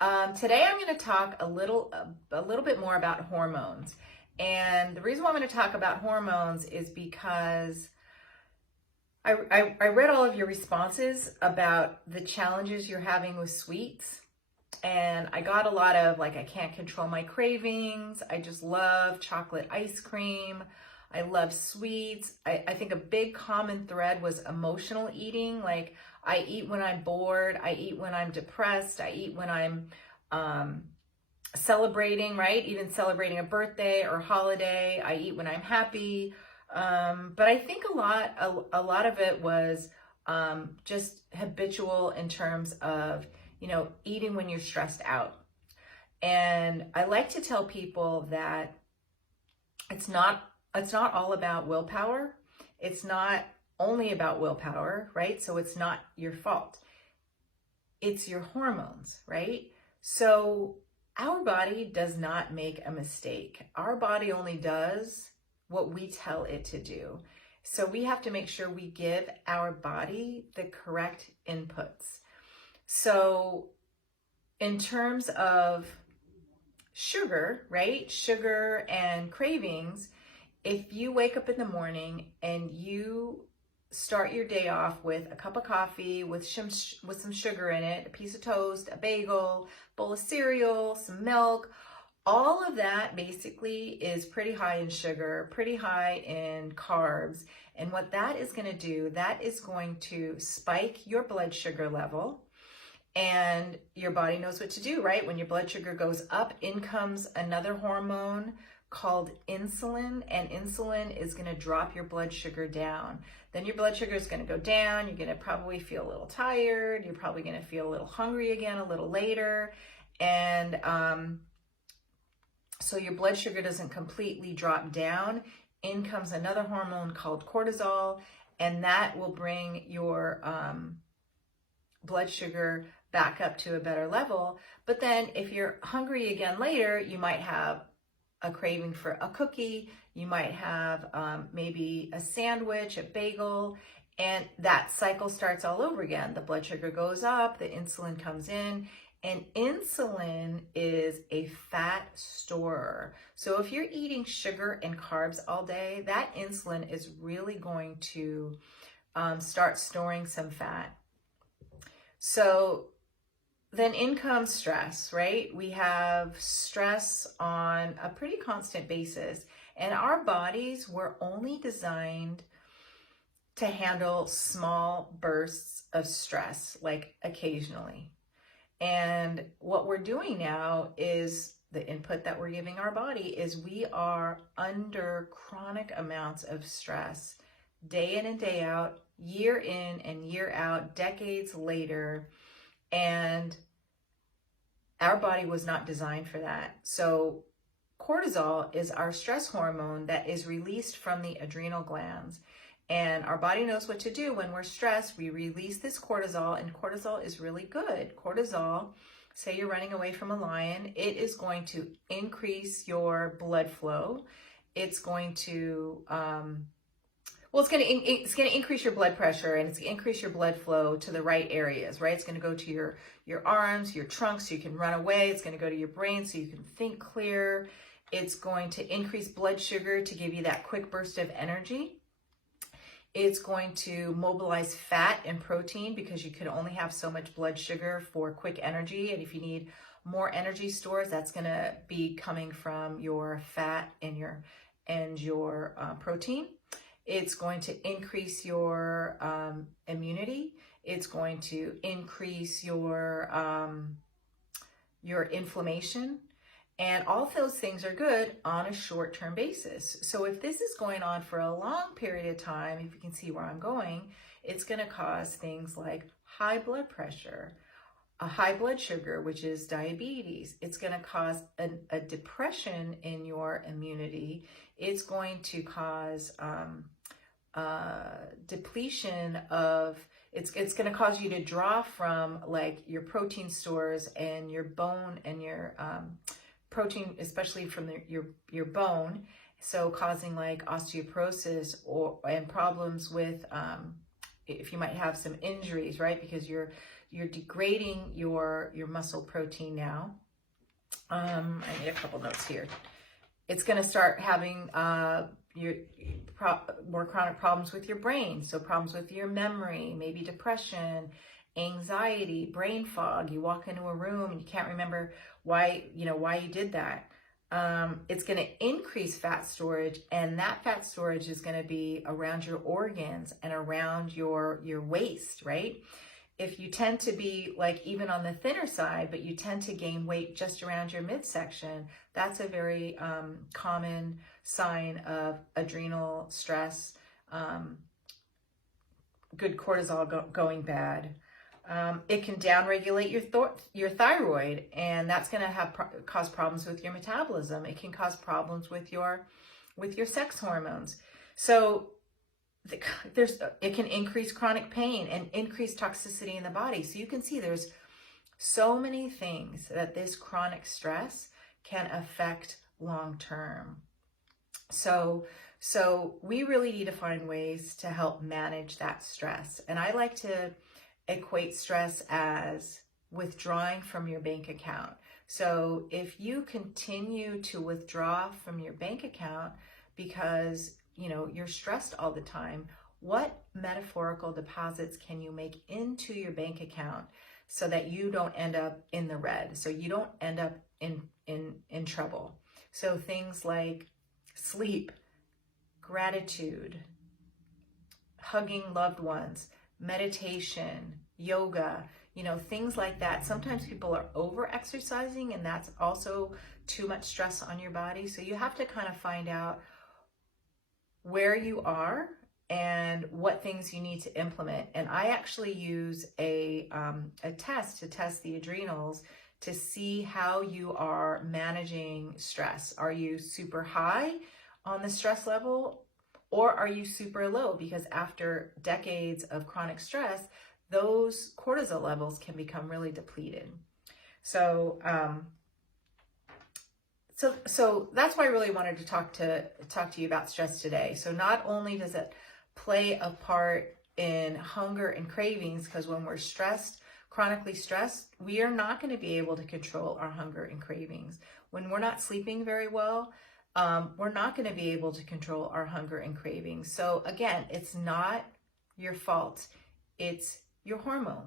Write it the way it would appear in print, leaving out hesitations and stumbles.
Today I'm going to talk a little bit more about hormones. And the reason why I'm going to talk about hormones is because I read all of your responses about the challenges you're having with sweets. And I got a lot of like, I can't control my cravings. I just love chocolate ice cream. I love sweets. I think a big common thread was emotional eating. Like, I eat when I'm bored. I eat when I'm depressed. I eat when I'm celebrating, right? Even celebrating a birthday or holiday. I eat when I'm happy. But I think a lot of it was just habitual in terms of, eating when you're stressed out. And I like to tell people that it's not all about willpower. It's not only about willpower, right? So it's not your fault. It's your hormones, right? So our body does not make a mistake. Our body only does what we tell it to do. So we have to make sure we give our body the correct inputs. So in terms of sugar, right? Sugar and cravings, if you wake up in the morning and you start your day off with a cup of coffee with some sugar in it, a piece of toast, a bagel, bowl of cereal, some milk, all of that basically is pretty high in sugar, pretty high in carbs. And what that is going to do, that is going to spike your blood sugar level. And your body knows what to do, right? When your blood sugar goes up, in comes another hormone called insulin, and insulin is going to drop your blood sugar down. Then your blood sugar is going to go down. You're going to probably feel a little tired. You're probably going to feel a little hungry again a little later. And so your blood sugar doesn't completely drop down. In comes another hormone called cortisol, and that will bring your blood sugar back up to a better level. But then if you're hungry again later, you might have a craving for a cookie. You might have maybe a sandwich, a bagel, and that cycle starts all over again. The blood sugar goes up, the insulin comes in, and insulin is a fat storer. So if you're eating sugar and carbs all day, that insulin is really going to start storing some fat. So then in comes stress, right? We have stress on a pretty constant basis, and our bodies were only designed to handle small bursts of stress, like occasionally. And what we're doing now is the input that we're giving our body is we are under chronic amounts of stress, day in and day out, year in and year out, decades later. And our body was not designed for that. So cortisol is our stress hormone that is released from the adrenal glands. And our body knows what to do when we're stressed. We release this cortisol, and cortisol is really good. Cortisol, say you're running away from a lion, it is going to increase your blood flow. It's going to it's going to increase your blood pressure, and it's going to increase your blood flow to the right areas, right? It's going to go to your arms, your trunk, so you can run away. It's going to go to your brain so you can think clear. It's going to increase blood sugar to give you that quick burst of energy. It's going to mobilize fat and protein because you could only have so much blood sugar for quick energy. And if you need more energy stores, that's going to be coming from your fat and your protein. It's going to increase your immunity. It's going to increase your inflammation. And all those things are good on a short-term basis. So if this is going on for a long period of time, if you can see where I'm going, it's going to cause things like high blood pressure, a high blood sugar, which is diabetes. It's going to cause a depression in your immunity. It's going to cause depletion of, it's going to cause you to draw from like your protein stores and your bone and your protein, especially from your bone, so causing like osteoporosis and problems with if you might have some injuries, right? Because you're degrading your muscle protein now. I made a couple notes here. It's going to start having more chronic problems with your brain. So problems with your memory, maybe depression, anxiety, brain fog. You walk into a room and you can't remember why you did that. It's going to increase fat storage, and that fat storage is going to be around your organs and around your waist, right? If you tend to be like even on the thinner side, but you tend to gain weight just around your midsection, that's a very common sign of adrenal stress, good cortisol going bad. It can downregulate your thyroid, and that's going to cause problems with your metabolism. It can cause problems with your sex hormones. So it can increase chronic pain and increase toxicity in the body. So you can see there's so many things that this chronic stress can affect long term. So we really need to find ways to help manage that stress. And I like to equate stress as withdrawing from your bank account. So if you continue to withdraw from your bank account because you're stressed all the time, what metaphorical deposits can you make into your bank account so that you don't end up in the red, so you don't end up in trouble? So things like sleep, gratitude, hugging loved ones, meditation, yoga, things like that. Sometimes people are over exercising, and that's also too much stress on your body. So you have to kind of find out where you are and what things you need to implement. And I actually use a test to test the adrenals to see how you are managing stress. Are you super high on the stress level, or are you super low? Because after decades of chronic stress, those cortisol levels can become really depleted. So that's why I really wanted to talk to you about stress today. So not only does it play a part in hunger and cravings, because when we're stressed, chronically stressed, we are not going to be able to control our hunger and cravings. When we're not sleeping very well, we're not going to be able to control our hunger and cravings. So again, it's not your fault. It's your hormones.